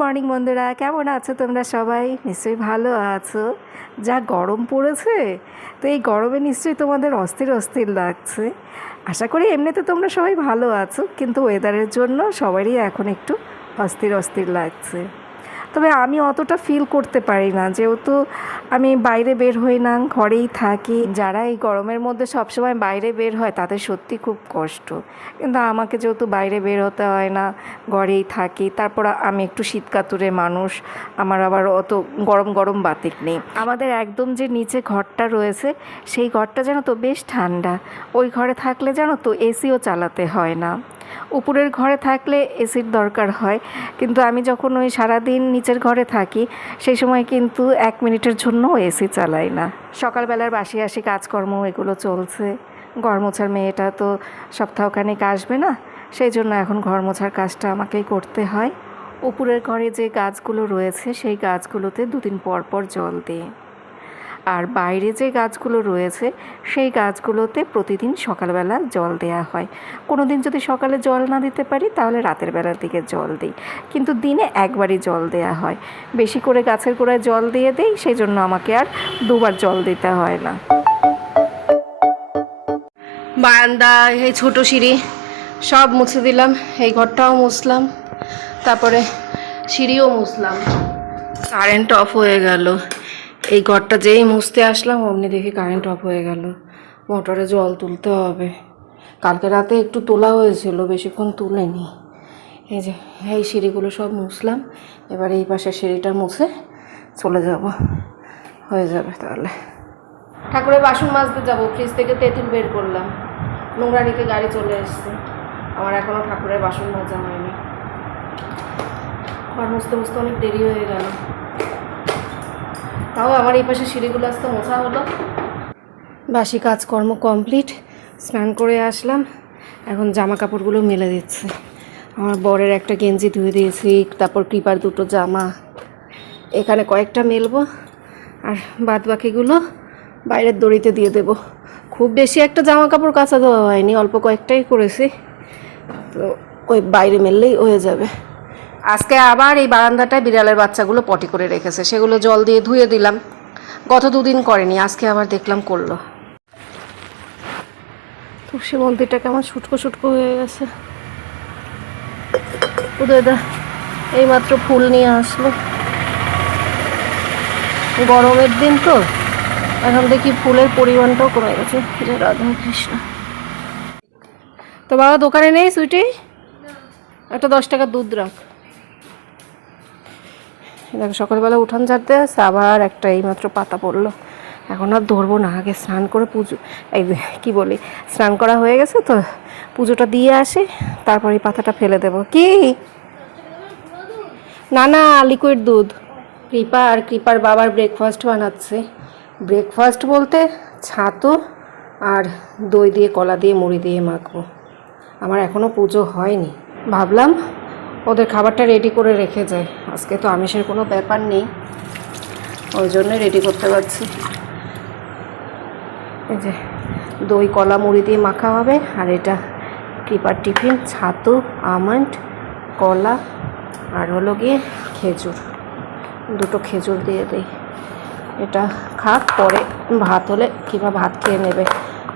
Morning বন্ধুরা। কেমন আছো তোমরা সবাই? নিশ্চয়ই ভালো আছো। যা গরম পড়েছে, তো এই গরমে নিশ্চয়ই তোমাদের অস্থির অস্থির লাগছে। আশা করি এমনিতে তোমরা সবাই ভালো আছো, কিন্তু ওয়েদারের জন্য সবারই এখন একটু অস্থির অস্থির লাগছে। তবে আমি অতটা ফিল করতে পারি না। যেহেতু আমি বাইরে বের হই না, ঘরেই থাকি। যারা এই গরমের মধ্যে সবসময় বাইরে বের হয়, তাদের সত্যি খুব কষ্ট। কিন্তু আমাকে যেহেতু বাইরে বের হতে হয় না, ঘরেই থাকি, তারপর আমি একটু শীতকাতুরে মানুষ, আমার আবার অত গরম গরম বাতিক নেই। আমাদের একদম যে নিচে ঘরটা রয়েছে, সেই ঘরটা যেন তো বেশ ঠান্ডা। ওই ঘরে থাকলে যেন তো এসিও চালাতে হয় না। উপরের ঘরে থাকলে এসির দরকার হয়। কিন্তু আমি যখন ওই সারাদিন নিচের ঘরে থাকি, সেই সময় কিন্তু এক মিনিটের জন্য এসি চালাই না। সকালবেলার বাসি আসি, কাজকর্ম এগুলো চলছে। ঘর মোছার মেয়েটা তো সপ্তাহখানেক আসবে না, সেই জন্য এখন ঘর মোছার কাজটা আমাকেই করতে হয়। উপরের ঘরে যে গাছগুলো রয়েছে, সেই গাছগুলোতে দুদিন পর পর জল দিই। আর বাইরে যে গাছগুলো রয়েছে, সেই গাছগুলোতে প্রতিদিন সকালবেলা জল দেওয়া হয়। কোনো দিন যদি সকালে জল না দিতে পারি, তাহলে রাতের বেলার দিকে জল দিই। কিন্তু দিনে একবারই জল দেওয়া হয়। বেশি করে গাছের গোড়ায় জল দিয়ে দেই সেই জন্য আমাকে আর দুবার জল দিতে হয় না। বারান্দা, এই ছোট সিঁড়ি, সব মুছে দিলাম। এই ঘরটাও মুছলাম। তারপরে সিঁড়িও মুছলাম। কারেন্ট অফ হয়ে গেল। এই ঘরটা যেই মুছতে আসলাম, অমনি দেখি কারেন্ট অফ হয়ে গেল। মোটরে জল তুলতে হবে। কালকে রাতে একটু তোলা হয়েছিল, বেশিক্ষণ তুলেনি। এই যে, এই সিঁড়িগুলো সব মুছলাম। এবার এই পাশে সিঁড়িটা মুছে চলে যাব। হয়ে যাবে তাহলে। ঠাকুরের বাসন মাজতে যাব ফ্রিজ থেকে তেঁতুল বের করলাম। নোংরা নিতে গাড়ি চলে এসছে। আমার এখনও ঠাকুরের বাসন মাজা হয়নি। ঘর মুছতে মুছতে অনেক দেরি হয়ে গেল। তাও আমার এই পাশে সিঁড়িগুলো আসতে মোছা হলো। বাসি কাজকর্ম কমপ্লিট, স্নান করে আসলাম। এখন জামা কাপড়গুলো মেলে দিচ্ছে। আমার বরের একটা গেঞ্জি ধুয়ে দিয়েছি, তারপর কৃপার দুটো জামা। এখানে কয়েকটা মেলবো, আর বাদ বাকিগুলো বাইরের দড়িতে দিয়ে দেব। খুব বেশি একটা জামা কাপড় কাঁচা দেওয়া হয়নি, অল্প কয়েকটাই করেছি। তো ওই বাইরে মেললেই হয়ে যাবে। আজকে আবার এই বারান্দাটায় বিড়ালের বাচ্চাগুলো পটি করে রেখেছে। সেগুলো জল দিয়ে ধুয়ে দিলাম। গত দুদিন করেনি, আজকে আবার দেখলাম করল। তুলসী মন্দিরটা কেমন শুটকো শুটকো হয়ে গেছে। উদয়দা এইমাত্র ফুল নিয়ে আসলো। গরমের দিন তো, এখন দেখি ফুলের পরিমাণটাও কমে গেছে। যে রাধা কৃষ্ণ। তো বাবা, দোকানে নেই সুইটি? একটা দশ টাকার দুধ রাখ। দেখো সকালবেলা উঠান ঝাড়তে আসছে আবার একটা এইমাত্র পাতা পড়ল। এখন আর ধরবো না, আগে স্নান করে পুজো, এই কি বলি, স্নান করা হয়ে গেছে তো পুজোটা দিয়ে আসি, তারপর এই পাতাটা ফেলে দেবো। কি? না না লিকুইড দুধ। কৃপা আর কৃপার বাবার ব্রেকফাস্ট বানাচ্ছে। ব্রেকফাস্ট বলতে ছাতু আর দই দিয়ে, কলা দিয়ে, মুড়ি দিয়ে মাখবো। আমার এখনও পুজো হয়নি। ভাবলাম ওদের খাবারটা রেডি করে রেখে যায়। আজকে তো আমিষের কোনো ব্যাপার নেই। ওই জন্যই রেডি করতে পারছি। এই যে দই, কলা, মুড়ি দিয়ে মাখা হবে। আর এটা কৃপার টিফিন, ছাতু, আমন্ড, কলা আর হলো গিয়ে খেজুর। দুটো খেজুর দিয়ে দিই। এটা খাক, পরে ভাত হলে কিংবা ভাত খেয়ে নেবে।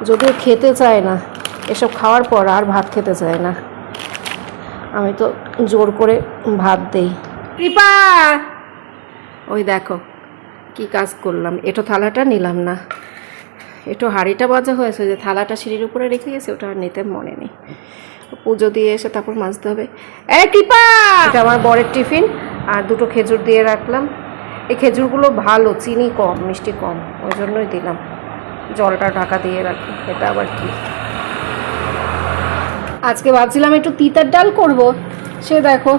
যদিও খেতে চায় না, এসব খাওয়ার পর আর ভাত খেতে চায় না। আমি তো জোর করে ভাত দেই। কৃপা! ওই দেখো, কি কাজ করলাম। এটো থালাটা নিলাম না। একটু হাঁড়িটা বাজা হয়েছে, যে থালাটা সিঁড়ির উপরে রেখে গেছে, ওটা আর নিতে মনে নেই। পুজো দিয়ে এসে তারপর মাজতে হবে। এ কৃপা! এটা আমার বরের টিফিন, আর দুটো খেজুর দিয়ে রাখলাম। এই খেজুরগুলো ভালো, চিনি কম, মিষ্টি কম, ওই জন্যই দিলাম। জলটা ঢাকা দিয়ে রাখি, এটা আবার কি? আজকে ভাবছিলাম একটু তিতার ডাল করব। সে দেখো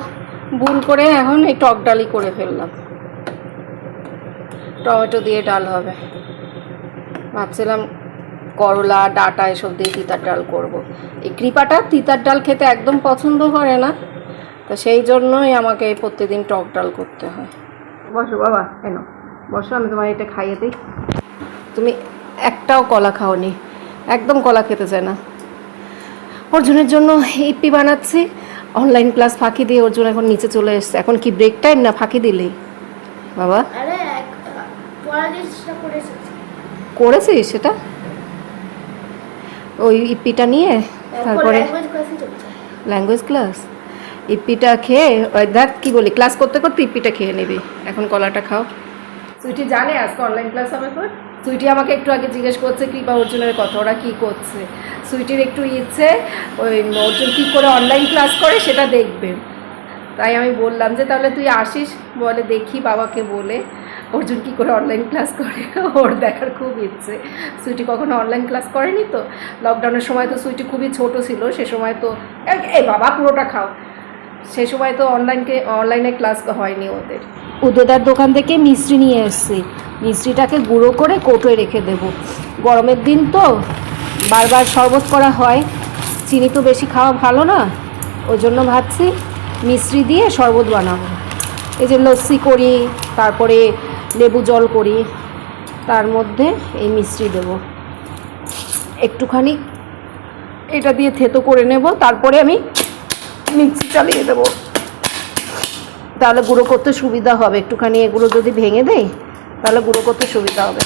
ভুল করে এখন এই টক ডালই করে ফেললাম। টমেটো দিয়ে ডাল হবে। ভাবছিলাম করলা ডাটা এসব দিয়ে তিতার ডাল করব। এই কৃপাটা তিতার ডাল খেতে একদম পছন্দ করে না। তো সেই জন্যই আমাকে প্রত্যেকদিন টক ডাল করতে হয়। বসো বাবা কেন বসো আমি তোমার এটা খাইয়ে দিই। তুমি একটাও কলা খাওনি। একদম কলা খেতে চায় না। অর্জুনের জন্য ইপি বানাচ্ছি। অনলাইন ক্লাস ফাঁকি দিয়ে ওর জন্য এখন নিচে চলে এসছে। এখন কি ব্রেক টাইম না ফাঁকি দিলেই বাবা। করেছিস সেটা? ওই ইপিটা নিয়ে তারপরে ল্যাঙ্গুয়েজ ক্লাসে ইপিটা খেয়ে ওই দেখ কি বলি ক্লাস করতে করতে ইপিটা খেয়ে নিবি। এখন কলাটা খাও। সুইটি জানে আজকে অনলাইন ক্লাস হবে তোর? সুইটি আমাকে একটু আগে জিজ্ঞেস করছে কৃপা অর্জুনের কথা, ওরা কী করছে? সুইটির একটু ইচ্ছে, ওই অর্জুন কী করে অনলাইন ক্লাস করে সেটা দেখবে। তাই আমি বললাম যে, তাহলে তুই আসিস, বলে দেখি বাবাকে বলে অর্জুন কী করে অনলাইন ক্লাস করে? ওর দেখার খুব ইচ্ছে। সুইটি কখনো অনলাইন ক্লাস করেনি তো? লকডাউনের সময় তো সুইটি খুবই ছোট ছিল, সে সময় তো এই বাবা পুরোটা খাও। সে সময় তো অনলাইনকে অনলাইনে ক্লাস হয়নি ওদের। উদয়দার দোকান থেকে মিষ্টি নিয়ে এসেছি। মিষ্টিটাকে গুঁড়ো করে কোটোয় রেখে দেব। গরমের দিন তো বারবার শরবত করা হয়। চিনি তো বেশি খাওয়া ভালো না। ওই জন্য ভাবছি মিশ্রি দিয়ে শরবত বানাবো। এই যে লস্যি করি, তারপরে লেবু জল করি, তার মধ্যে এই মিশ্রি দেব। একটুখানি এটা দিয়ে থেতো করে নেব, তারপরে আমি মিক্সি চালিয়ে দেবো। তাহলে গুঁড়ো করতে সুবিধা হবে। একটুখানি এগুলো যদি ভেঙে দেয় তাহলে গুঁড়ো করতে সুবিধা হবে।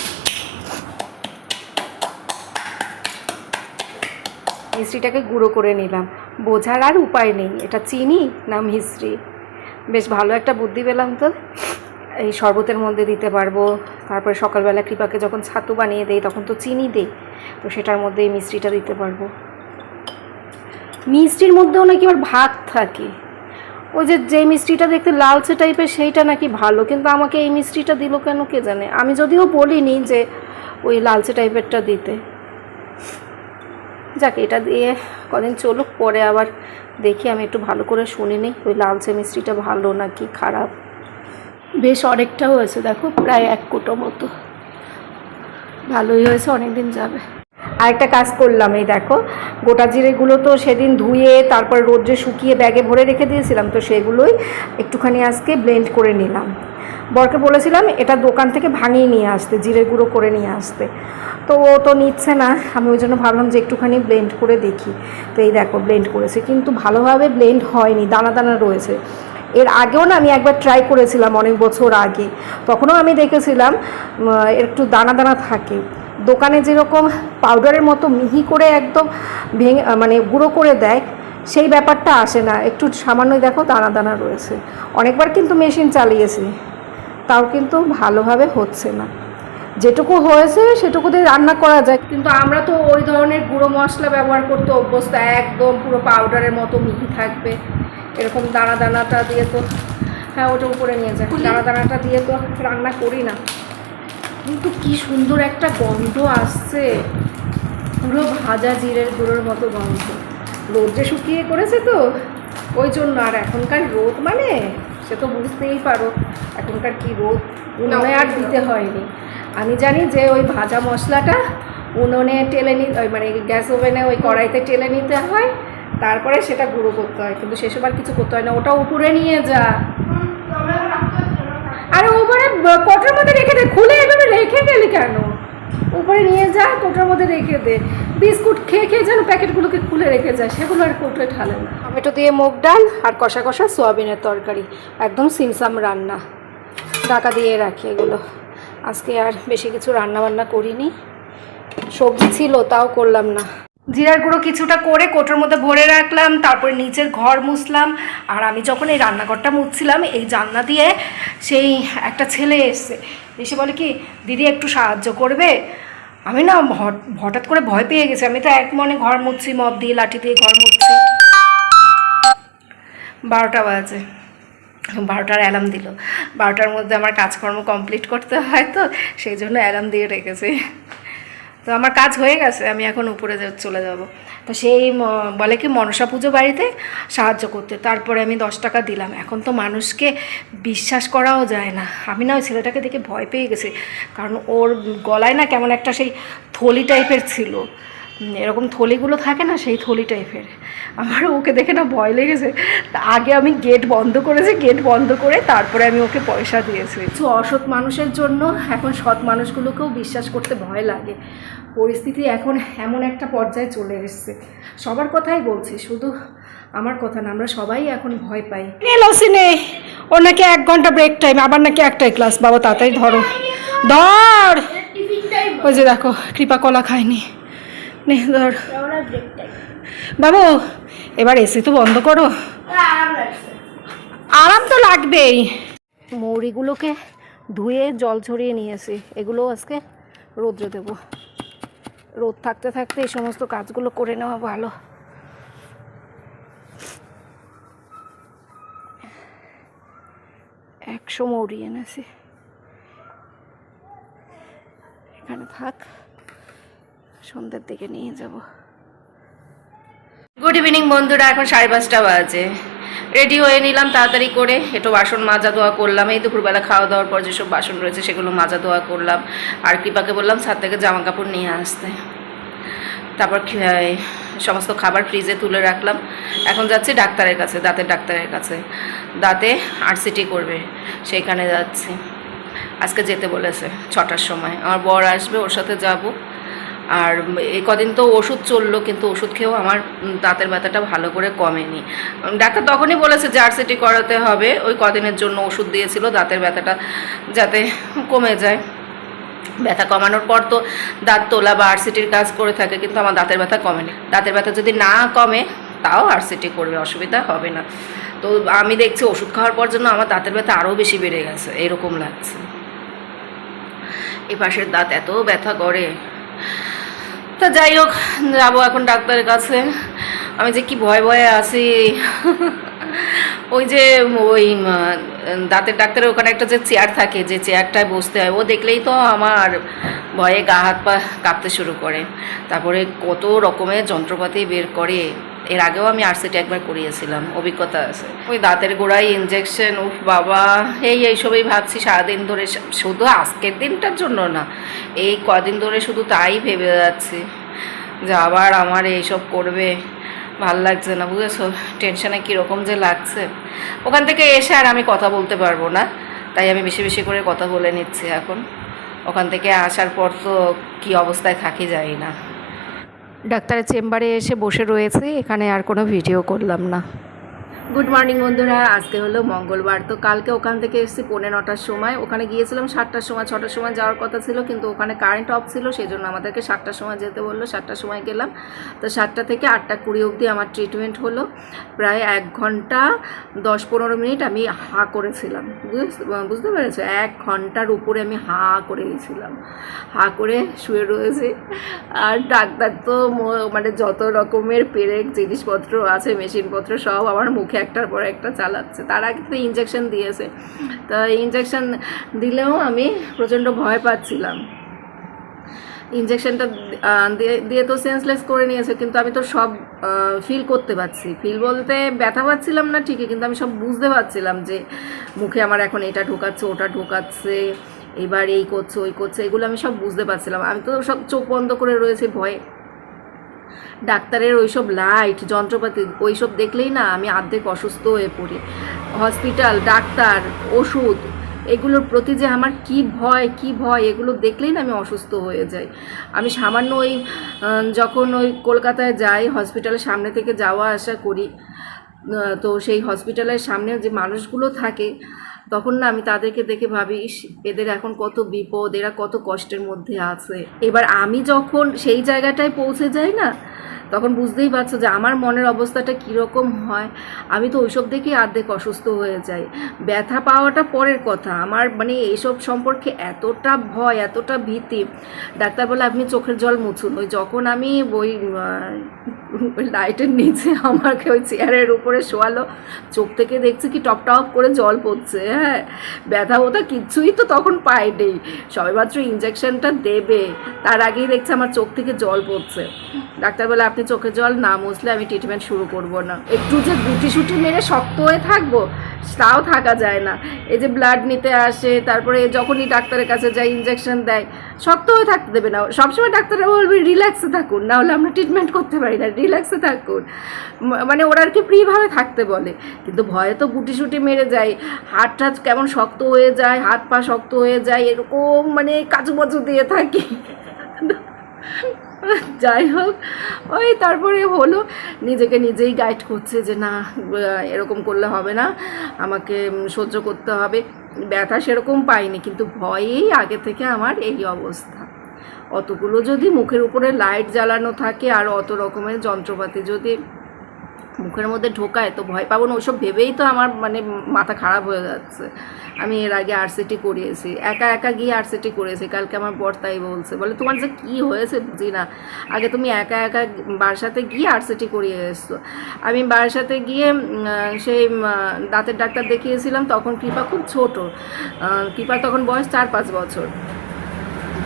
মিষ্টিটাকে গুঁড়ো করে নিলাম। বোঝার আর উপায় নেই। এটা চিনি না মিশ্রি বেশ ভালো একটা বুদ্ধি পেলাম তো। এই শরবতের মধ্যে দিতে পারব। তারপরে সকালবেলা কৃপাকে যখন ছাতু বানিয়ে দেই, তখন তো চিনি দেই। তো সেটার মধ্যে এই মিষ্টিটা দিতে পারব। মিষ্টির মধ্যেও নাকি আবার ভাগ থাকে। ওই যে যে মিষ্টিটা দেখতে লালচে টাইপের, সেইটা নাকি ভালো, কিন্তু আমাকে এই মিষ্টিটা দিল কেন কে জানে? আমি যদিও বলিনি যে ওই লালচে টাইপেরটা দিতে। যাক, এটা দিয়ে কদিন চলুক, পরে আবার দেখি, আমি একটু ভালো করে শুনে নিই, ওই লালচে মিষ্টিটা ভালো নাকি খারাপ। বেশ অনেকটা হয়েছে, দেখো, প্রায় এক কোটো মতো। ভালোই হয়েছে অনেক দিন যাবে। আরেকটা কাজ করলাম, এই দেখো। গোটা জিরেগুলো তো সেদিন ধুয়ে, তারপর রোদ্রে শুকিয়ে ব্যাগে ভরে রেখে দিয়েছিলাম, তো সেগুলোই একটুখানি আজকে ব্লেন্ড করে নিলাম। বরকে বলেছিলাম, এটা দোকান থেকে ভাঙিয়ে নিয়ে আসতে জিরে গুঁড়ো করে নিয়ে আসতে। তো ও তো নিচ্ছে না, আমি ওই জন্য ভাবলাম যে একটুখানি ব্লেন্ড করে দেখি। তো এই দেখো ব্লেন্ড করেছে। কিন্তু ভালোভাবে ব্লেন্ড হয়নি, দানা দানা রয়েছে। এর আগেও না আমি একবার ট্রাই করেছিলাম অনেক বছর আগে। তখনও আমি দেখেছিলাম একটু দানা দানা থাকে। দোকানে যেরকম পাউডারের মতো মিহি করে একদম ভেঙে মানে গুঁড়ো করে দেয়, সেই ব্যাপারটা আসে না। একটু সামান্যই দেখো দানা দানা রয়েছে। অনেকবার কিন্তু মেশিন চালিয়েছি, তাও কিন্তু ভালোভাবে হচ্ছে না। যেটুকু হয়েছে সেটুকু দিয়ে রান্না করা যায়। কিন্তু আমরা তো ওই ধরনের গুঁড়ো মশলা ব্যবহার করতে অভ্যস্ত, একদম পুরো পাউডারের মতো মিহি থাকবে। এরকম দানা দানাটা দিয়ে তো হ্যাঁ ওটা উপরে নিয়ে যায়। দানা দানাটা দিয়ে তো রান্না করি না। কিন্তু কি সুন্দর একটা গন্ধ আসছে। পুরো ভাজা জিরের গুঁড়োর মতো গন্ধ। রোদ্রে শুকিয়ে করেছে তো ওই জন্য। আর এখনকার রোদ মানে সে তো বুঝতেই পারো এখনকার কি রোদ? উনুনে আর দিতে হয়নি। আমি জানি যে ওই ভাজা মশলাটা উনুনে টেলে নি ওই মানে গ্যাস ওভেনে ওই কড়াইতে টেলে নিতে হয়। তারপরে সেটা গুঁড়ো করতে হয়, কিন্তু সেসব আর কিছু করতে হয় না, ওটা উপরে নিয়ে যা। আরে উপরে কোটোর মধ্যে রেখে দে, খুলে এভাবে রেখে গেলি কেন? উপরে নিয়ে যা কোটোর মধ্যে রেখে দে। বিস্কুট খেয়ে খেয়ে যেন প্যাকেটগুলোকে খুলে রেখে যায়, সেগুলো আর কোটোয় ঢালে না। টমেটো দিয়ে মুগ ডাল আর কষা কষা সোয়াবিনের তরকারি, একদম সিমসাম রান্না। ঢাকা দিয়ে রাখি এগুলো। আজকে আর বেশি কিছু রান্না বান্না করিনি। সবজি ছিল, তাও করলাম না। জিরার গুঁড়ো কিছুটা করে কোটোর মধ্যে ভরে রাখলাম, তারপরে নিচের ঘর মুছলাম। আর আমি যখন এই রান্নাঘরটা মুছছিলাম, এই জানলা দিয়ে সেই একটা ছেলে এসছে। এসে বলে কি, দিদি একটু সাহায্য করবে? আমি না হঠাৎ করে ভয় পেয়ে গেছি। আমি তো এক মনে ঘর মুছছি, মপ দিয়ে, লাঠি দিয়ে ঘর মুছছি। বারোটা বাজে। বারোটার অ্যালার্ম দিল। বারোটার মধ্যে আমার কাজকর্ম কমপ্লিট করতে হয় তো, সেই জন্য অ্যালার্ম দিয়ে রেখেছি। তো আমার কাজ হয়ে গেছে, আমি এখন উপরে চলে যাব। তো সেই বলে কি, মনসা পুজো বাড়িতে সাহায্য করতে। তারপরে আমি দশ টাকা দিলাম। এখন তো মানুষকে বিশ্বাস করাও যায় না। আমি না ওই ছেলেটাকে দেখে ভয় পেয়ে গেছি। কারণ ওর গলায় না কেমন একটা সেই থলি টাইপের ছিল। এরকম থলিগুলো থাকে না সেই থলি টাইপের। আমার ওকে দেখে না ভয় লেগেছে। তা আগে আমি গেট বন্ধ করেছি গেট বন্ধ করে তারপরে আমি ওকে পয়সা দিয়েছি। কিছু অসৎ মানুষের জন্য এখন সৎ মানুষগুলোকেও বিশ্বাস করতে ভয় লাগে। পরিস্থিতি এখন এমন একটা পর্যায়ে চলে এসছে। সবার কথাই বলছি শুধু আমার কথা না আমরা সবাই এখন ভয় পাই। লসি নে ওর নাকি এক ঘণ্টা ব্রেক টাইম আবার নাকি একটাই ক্লাস বাবা তাড়াতাড়ি ধরো। ধর! ওই যে দেখো কৃপা কলা খায়নি। নে ধর। বাবু এবার এসি তো বন্ধ করো। আরাম আরাম তো লাগবেই। মৌরিগুলোকে ধুয়ে জল ছড়িয়ে নিয়েছি এগুলো আজকে রোদ্রে দেবো। রোদ থাকতে থাকতে এই সমস্ত কাজগুলো করে নেওয়া ভালো। একশো মৌরি এনেছি। এখানে থাক। সন্ধ্যের দিকে নিয়ে যাব। গুড ইভিনিং বন্ধুরা, এখন সাড়ে পাঁচটা বাজে। রেডি হয়ে নিলাম তাড়াতাড়ি করে। একটু বাসন মাজা ধোয়া করলাম, এই দুপুরবেলা খাওয়া দাওয়ার পর যেসব বাসন রয়েছে সেগুলো মাজা ধোয়া করলাম। আর কৃপাকে বললাম ছাদ থেকে জামা কাপড় নিয়ে আসতে। তারপর সমস্ত খাবার ফ্রিজে তুলে রাখলাম। এখন যাচ্ছি ডাক্তারের কাছে, দাঁতের ডাক্তারের কাছে। দাঁতে আরসিটি করবে, সেইখানে যাচ্ছি। আজকে যেতে বলেছে, ছটার সময়। আমার বর আসবে, ওর সাথে যাব। আর কদিন তো ওষুধ চলল, কিন্তু ওষুধ খেয়েও আমার দাঁতের ব্যথাটা ভালো করে কমেনি। ডাক্তার তখনই বলেছে যে করাতে হবে, ওই কদিনের জন্য ওষুধ দিয়েছিল, দাঁতের ব্যথাটা যাতে কমে যায়। ব্যথা কমানোর পর তো দাঁত তোলা বা আরসিটির কাজ করে থাকে, কিন্তু আমার দাঁতের ব্যথা কমেনি। দাঁতের ব্যথা যদি না কমে, তাও আরসিটি করবে, অসুবিধা হবে না। তো আমি দেখছি ওষুধ খাওয়ার পর জন্য আমার দাঁতের ব্যথা আরও বেশি বেড়ে গেছে, এরকম লাগছে। এই পাশের দাঁত এত ব্যথা করে। তা যাই হোক, যাব এখন ডাক্তারের কাছে। আমি যে কি ভয় ভয়ে আসি ওই যে ওই দাঁতের ডাক্তারের ওখানে একটা যে চেয়ার থাকে, যে চেয়ারটায় বসতে হয়, ও দেখলেই তো আমার ভয়ে গা হাত পা কাঁপতে শুরু করে। তারপরে কত রকমের যন্ত্রপাতি বের করে। এর আগেও আমি আরসিটি একবার করিয়েছিলাম, অভিজ্ঞতা আছে। ওই দাঁতের গোড়ায় ইঞ্জেকশন উফ বাবা, এই এইসবই ভাবছি সারাদিন ধরে, শুধু আজকের দিনটার জন্য না, এই কদিন ধরে শুধু তাই ভেবে যাচ্ছি যে আবার আমার এইসব করবে, ভালো লাগছে না, বুঝেছ? টেনশনে কীরকম যে লাগছে। ওখান থেকে এসে আর আমি কথা বলতে পারব না, তাই আমি বেশি বেশি করে কথা বলে নিচ্ছি এখন। ওখান থেকে আসার পর তো কী অবস্থায় থাকি যায় না। ডাক্তারের চেম্বারে এসে বসে রয়েছে এখানে আর কোনো ভিডিও করলাম না। গুড মর্নিং বন্ধুরা। আজকে হলো মঙ্গলবার। তো কালকে ওখান থেকে এসেছি পৌনে নটার সময়। ওখানে গিয়েছিলাম সাতটার সময়, ছটার সময় যাওয়ার কথা ছিল, কিন্তু ওখানে কারেন্ট অফ ছিল সেই জন্য আমাদেরকে সাতটার সময় যেতে বলল। সাতটার সময় গেলাম। তো সাতটা থেকে আটটা কুড়ি অবধি আমার ট্রিটমেন্ট হলো। প্রায় এক ঘণ্টা দশ পনেরো মিনিট আমি হা করেছিলাম। বুঝ- বুঝতে পেরেছ? এক ঘণ্টার উপরে আমি হা করে গেছিলাম হা করে শুয়ে রয়েছি। আর ডাক্তার তো মানে যত রকমের পেরেক, জিনিসপত্র আছে, মেশিনপত্র সব আমার মুখে একটার পর একটা চালাচ্ছে। তার আগে তো ইঞ্জেকশন দিয়েছে। তা ইঞ্জেকশন দিলেও আমি প্রচণ্ড ভয় পাচ্ছিলাম। ইঞ্জেকশনটা দিয়ে দিয়ে তো সেন্সলেস করে নিয়েছে, কিন্তু আমি তো সব ফিল করতে পারছি। ফিল বলতে ব্যথা পাচ্ছিলাম না ঠিকই, কিন্তু আমি সব বুঝতে পারছিলাম যে মুখে আমার এখন এটা ঢোকাচ্ছে, ওটা ঢোকাচ্ছে, এবার এই করছে, ওই করছে, এগুলো আমি সব বুঝতে পারছিলাম। আমি তো সব চোখ বন্ধ করে রয়েছি, ভয়ে ডাক্তারের ওইসব লাইট যন্ত্রপাতি, ওইসব দেখলেই না আমি অর্ধেক অসুস্থ হয়ে পড়ি। হসপিটাল ডাক্তার, ওষুধ, এগুলোর প্রতি যে আমার কি ভয় কি ভয়, এগুলো দেখলেই না আমি অসুস্থ হয়ে যাই। আমি সামান্য ওই যখন ওই কলকাতায় যাই হসপিটালের সামনে থেকে যাওয়া আসা করি তো সেই হসপিটালের সামনে যে মানুষগুলো থাকে তখন না আমি তাদেরকে দেখে ভাবি "ইস, এদের এখন কত বিপদ এরা কত কষ্টের মধ্যে আছে। এবার আমি যখন সেই জায়গাটায় পৌঁছে যাই না তখন বুঝতেই পারছ যে আমার মনের অবস্থাটা কীরকম হয়। আমি তো ওইসব দেখেই অর্ধেক অসুস্থ হয়ে যাই। ব্যথা পাওয়াটা পরের কথা। আমার মানে এইসব সম্পর্কে এতটা ভয়, এতটা ভীতি। ডাক্তার বলে, আপনি চোখের জল মুছুন। ওই যখন আমি ওই লাইটের নিচে আমাকে ওই চেয়ারের উপরে শোয়ালো, চোখ থেকে দেখছি কি টপ টপ করে জল পড়ছে। হ্যাঁ ব্যথা ওটা কিচ্ছুই তো তখন পাইনি সবেমাত্র ইঞ্জেকশনটা দেবে। তার আগেই দেখছি আমার চোখ থেকে জল পড়ছে। ডাক্তার বলে আপনি চোখে জল, না মুছলে আমি ট্রিটমেন্ট শুরু করব না। একটু যে গুটি সুটি মেরে শক্ত হয়ে থাকব, তাও থাকা যায় না। এই যে ব্লাড নিতে আসে, তারপরে যখনই ডাক্তারের কাছে যাই ইঞ্জেকশন দেয়, শক্ত হয়ে থাকতে দেবে না। সবসময় ডাক্তাররা বলবে রিল্যাক্সে থাকুন, না হলে আমরা ট্রিটমেন্ট করতে পারি না। রিল্যাক্সে থাকুন। মানে ওরা আর কি ফ্রিভাবে থাকতে বলে। কিন্তু ভয়ে তো গুটি সুটি মেরে যায় হাত টাত কেমন শক্ত হয়ে যায়, হাত পা শক্ত হয়ে যায়, এরকম মানে কাজু বাজু দিয়ে থাকি। যাই হোক ওই তারপরে হলো, নিজেকে নিজেই গাইড করছে যে না এরকম করলে হবে না, আমাকে সহ্য করতে হবে। ব্যথা সেরকম পাইনি, কিন্তু ভয়েই আগে থেকে আমার এই অবস্থা। অতগুলো যদি মুখের উপরে লাইট জ্বালানো থাকে আর অত রকমের যন্ত্রপাতি যদি মুখের মধ্যে ঢোকায়, তো ভয় পাবো না, ওসব ভেবেই তো আমার মানে মাথা খারাপ হয়ে যাচ্ছে। আমি এর আগে আরসিটি করিয়েছি, একা একা গিয়ে আরসিটি করেছি কালকে আমার বর তাই বলছে, বলে তোমার যে কী হয়েছে বুঝি না। আগে তুমি একা একা বারাসাতে গিয়ে আরসিটি করিয়ে এসছো। আমি বারাসাতে গিয়ে সেই দাঁতের ডাক্তার দেখিয়েছিলাম, তখন কৃপা খুব ছোট কৃপার তখন বয়স চার পাঁচ বছর।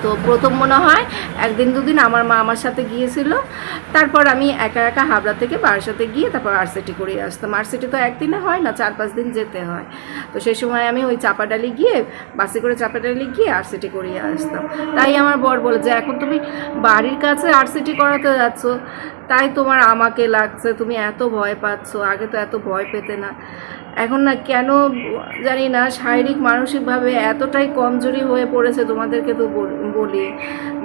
তো প্রথম মনে হয় একদিন দুদিন আমার মা আমার সাথে গিয়েছিল। তারপর আমি একা একা হাবড়া থেকে বারাসাতে গিয়ে তারপর আরসিটি করে আসতাম। আরসিটি তো একদিনে হয় না চার পাঁচ দিন যেতে হয়। তো সেই সময় আমি ওই চাপাডালি গিয়ে, বাসে করে চাপাডালি গিয়ে আরসিটি করিয়ে আসতাম। তাই আমার বর বলে, যে এখন তুমি বাড়ির কাছে আরসিটি করাতে যাচ্ছ, তাই তোমার আমাকে লাগছে, তুমি এত ভয় পাচ্ছ, আগে তো এত ভয় পেতে না। এখন না কেন জানি না, শারীরিক, মানসিকভাবে এতটাই কমজোরি হয়ে পড়েছে তোমাদেরকে তো বল-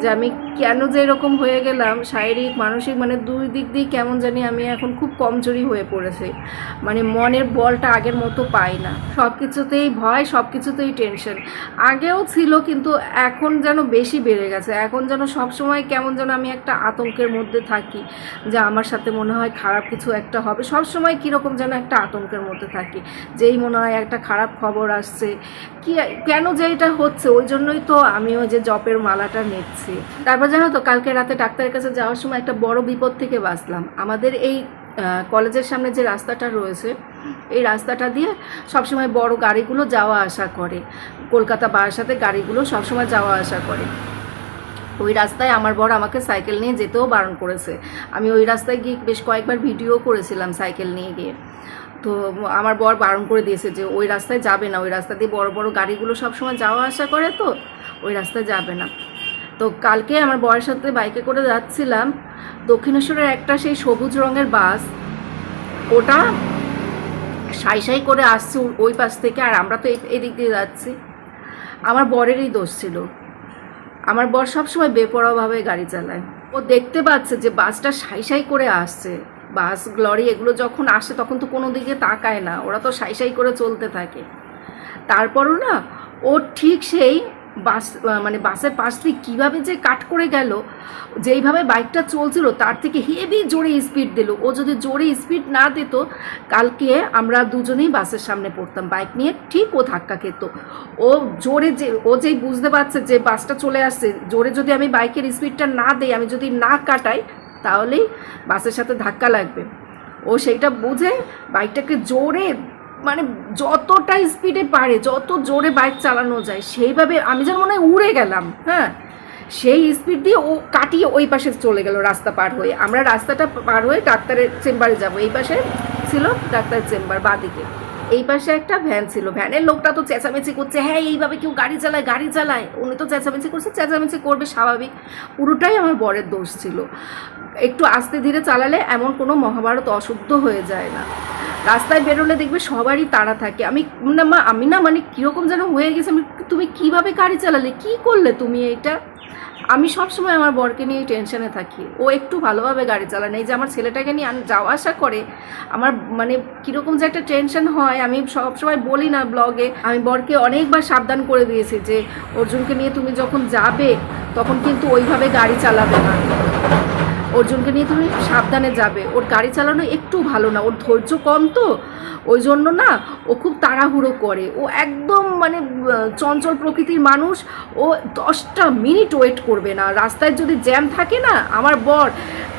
যে আমি কেন যে এরকম হয়ে গেলাম, শারীরিক, মানসিক মানে দুই দিক দিয়ে কেমন জানি আমি এখন খুব কমজোরি হয়ে পড়েছি। মানে মনের বলটা আগের মতো পাই না। সব কিছুতেই ভয় সব কিছুতেই টেনশন আগেও ছিল কিন্তু এখন যেন বেশি বেড়ে গেছে। এখন যেন সব সময় কেমন যেন আমি একটা আতঙ্কের মধ্যে থাকি যে আমার সাথে মনে হয় খারাপ কিছু একটা হবে। সব সময় কীরকম যেন একটা আতঙ্কের মধ্যে থাকি। যেই মনে হয় একটা খারাপ খবর আসছে। কি, কেন যে এটা হচ্ছে? ওই জন্যই তো আমি ওই যে জপের মালাটা নিচ্ছি। তারপর জানো তো, কালকে রাতে ডাক্তারের কাছে যাওয়ার সময় একটা বড় বিপদ থেকে বাঁচলাম। আমাদের এই কলেজের সামনে যে রাস্তাটা রয়েছে, এই রাস্তাটা দিয়ে সবসময় বড় গাড়িগুলো যাওয়া আসা করে। কলকাতা বারাসাতে গাড়িগুলো সবসময় যাওয়া আসা করে। ওই রাস্তায় আমার বর আমাকে সাইকেল নিয়ে যেতেও বারণ করেছে। আমি ওই রাস্তায় গিয়ে বেশ কয়েকবার ভিডিও করেছিলাম সাইকেল নিয়ে গিয়ে। তো আমার বর বারণ করে দিয়েছে যে ওই রাস্তায় যাবে না, ওই রাস্তা দিয়ে বড় বড় গাড়িগুলো সবসময় যাওয়া আসা করে তো, ওই রাস্তায় যাবে না। তো কালকে আমার বরের সাথে বাইকে করে যাচ্ছিলাম, দক্ষিণেশ্বরের একটা সেই সবুজ রঙের বাস, ওটা সাই সাই করে আসছে ওই পাশ থেকে, আর আমরা তো এদিক দিয়ে যাচ্ছি। আমার বরেরই দোষ ছিল। আমার বর সবসময় বেপরোয়াভাবে গাড়ি চালায়। ও দেখতে পাচ্ছে যে বাসটা সাই সাই করে আসছে। বাস গ্লরি এগুলো যখন আসে তখন তো কোনো দিকে তাকায় না। ওরা তো সাই সাই করে চলতে থাকে। তারপরও না, ও ঠিক সেই বাস মানে বাসের পাশ দিয়ে কীভাবে যে কাট করে গেল, যেইভাবে বাইকটা চলছিল, তার থেকে হেভি জোরে স্পিড দিল। ও যদি জোরে স্পিড না দিত, কালকে আমরা দুজনেই বাসের সামনে পড়তাম। বাইক নিয়ে ঠিক ও ধাক্কা খেত। ও জোরে যে, ও যেই বুঝতে পারছে যে বাসটা চলে আসছে, জোরে যদি আমি বাইকের স্পিডটা না দিই, আমি যদি না কাটাই তাহলেই বাসের সাথে ধাক্কা লাগবে। ও সেইটা বুঝে বাইকটাকে জোরে মানে যতটা স্পিডে পারে, যত জোরে বাইক চালানো যায়, সেইভাবে আমি যেন মনে হয় উড়ে গেলাম হ্যাঁ? সেই স্পিড দিয়ে ও কাটিয়ে ওই পাশে চলে গেল রাস্তা পার হয়ে। আমরা রাস্তাটা পার হয়ে ডাক্তারের চেম্বারে যাব। এই পাশে ছিল ডাক্তারের চেম্বার বাদিকে। এই পাশে একটা ভ্যান ছিল। ভ্যানের লোকটা তো চেঁচামেচি করছে হ্যাঁ এইভাবে কেউ গাড়ি চালায় গাড়ি চালায়। উনি তো চেঁচামেচি করছে, চেঁচামেচি করবে স্বাভাবিক। পুরোটাই আমার বরের দোষ ছিল। একটু আস্তে ধীরে চালালে এমন কোনো মহাভারত অশুদ্ধ হয়ে যায় না। রাস্তায় বেরোলে দেখবে সবারই তাড়া থাকে। আমি না মা, আমি না মানে কীরকম যেন হয়ে গেছে, আমি তুমি কীভাবে গাড়ি চালালে, কি করলে তুমি এইটা আমি সবসময় আমার বরকে নিয়ে টেনশনে থাকি। ও একটু ভালোভাবে গাড়ি চালায় এই যে আমার ছেলেটাকে নিয়ে যাওয়া আসা করে, আমার মানে কীরকম যে একটা টেনশন হয়, আমি সবসময় বলি না ব্লগে। আমি বরকে অনেকবার সাবধান করে দিয়েছি যে, অর্জুনকে নিয়ে তুমি যখন যাবে, তখন কিন্তু ওইভাবে গাড়ি চালাবে না। অর্জুনকে নিয়ে তুমি সাবধানে যাবে। ওর গাড়ি চালানো একটু ভালো না, ওর ধৈর্য কম তো। ওই জন্য না, ও খুব তাড়াহুড়ো করে। ও একদম মানে চঞ্চল প্রকৃতির মানুষ। ও দশটা মিনিট ওয়েট করবে না। রাস্তায় যদি জ্যাম থাকে না, আমার বর,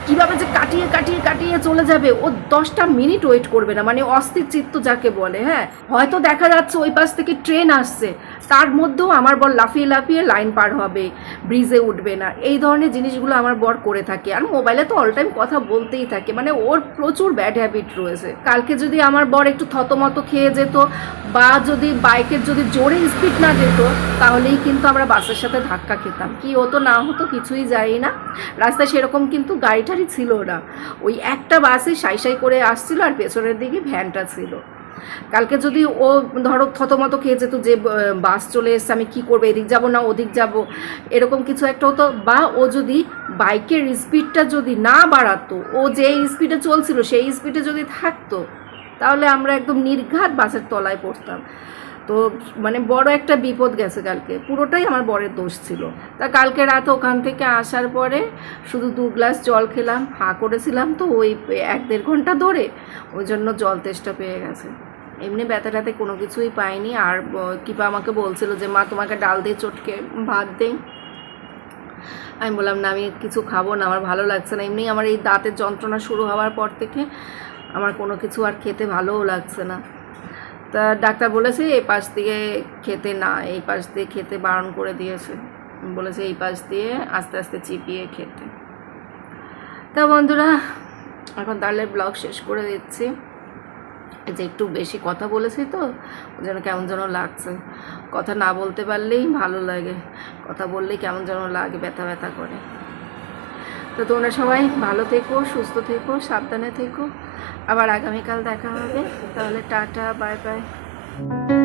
কীভাবে যে কাটিয়ে কাটিয়ে কাটিয়ে চলে যাবে, ও দশটা মিনিট ওয়েট করবে না। মানে অস্থির চিত্ত যাকে বলে হ্যাঁ? হয়তো দেখা যাচ্ছে ওই পাশ থেকে ট্রেন আসছে। তার মধ্যেও আমার বর লাফিয়ে লাফিয়ে লাইন পার হবে, ব্রিজে উঠবে না। এই ধরনের জিনিসগুলো আমার বর করে থাকে। আর মোবাইলে তো অল টাইম কথা বলতেই থাকে। মানে ওর প্রচুর ব্যাড হ্যাবিট রয়েছে। কালকে যদি আমার বর একটু থতমত খেয়ে যেত বা যদি বাইকের যদি জোরে স্পিড না যেত, তাহলেই কিন্তু আমরা বাসের সাথে ধাক্কা খেতাম। কি হতো না হতো, কিছুই যাই না। রাস্তায় সেরকম কিন্তু গাড়ি টাড়ি ছিল না। ওই একটা বাসে সাই সাই করে আসছিল আর পেছনের দিকে ভ্যানটা ছিল। কালকে যদি ও, ধরো, থতমত খেয়ে যেত যে বাস চলে এসছে, আমি কি করব, এদিক যাব না, ওদিক যাব, এরকম কিছু একটা হতো, বা ও যদি বাইকের স্পিডটা যদি না বাড়াতো, ও যে স্পিডে চলছিল, সেই স্পিডে যদি থাকতো, তাহলে আমরা একদম নির্ঘাত বাসের তলায় পড়তাম। তো মানে বড় একটা বিপদ গেছে কালকে। পুরোটাই আমার বরের দোষ ছিল। তা কালকে রাত ওখান থেকে আসার পরে শুধু দু গ্লাস জল খেলাম, হাঁ করেছিলাম তো, ওই এক দেড় ঘণ্টা ধরে, ওই জন্য জল তেষ্টা পেয়ে গেছে। এমনি ব্যথা ট্যাথা কোনো কিছুই পাইনি। আর কিপা আমাকে বলছিল যে, মা, তোমাকে ডাল দিয়ে চটকে ভাত দেই। আমি বললাম, না, আমি কিছু খাব না, আমার ভালো লাগছে না। এমনি আমার এই দাঁতের যন্ত্রণা শুরু হওয়ার পর থেকে আমার কোনো কিছু আর খেতে ভালোও লাগছে না। তা ডাক্তার বলেছে, এই পাশ দিয়ে খেতে না, এই পাশ দিয়ে খেতে বারণ করে দিয়েছে। বলেছে, এই পাশ দিয়ে আস্তে আস্তে চিপিয়ে খেতে। তা বন্ধুরা, এখন তাহলে ব্লগ শেষ করে দিচ্ছি। যে একটু বেশি কথা বলেছি তো, যেন কেমন যেন লাগছে। কথা না বলতে পারলেই ভালো লাগে। কথা বললেই কেমন যেন লাগে ব্যথা ব্যথা করে। তো তোমরা সবাই ভালো থেকো, সুস্থ থেকো, সাবধানে থেকো। আবার আগামীকাল দেখা হবে। তাহলে টাটা, বাই বাই।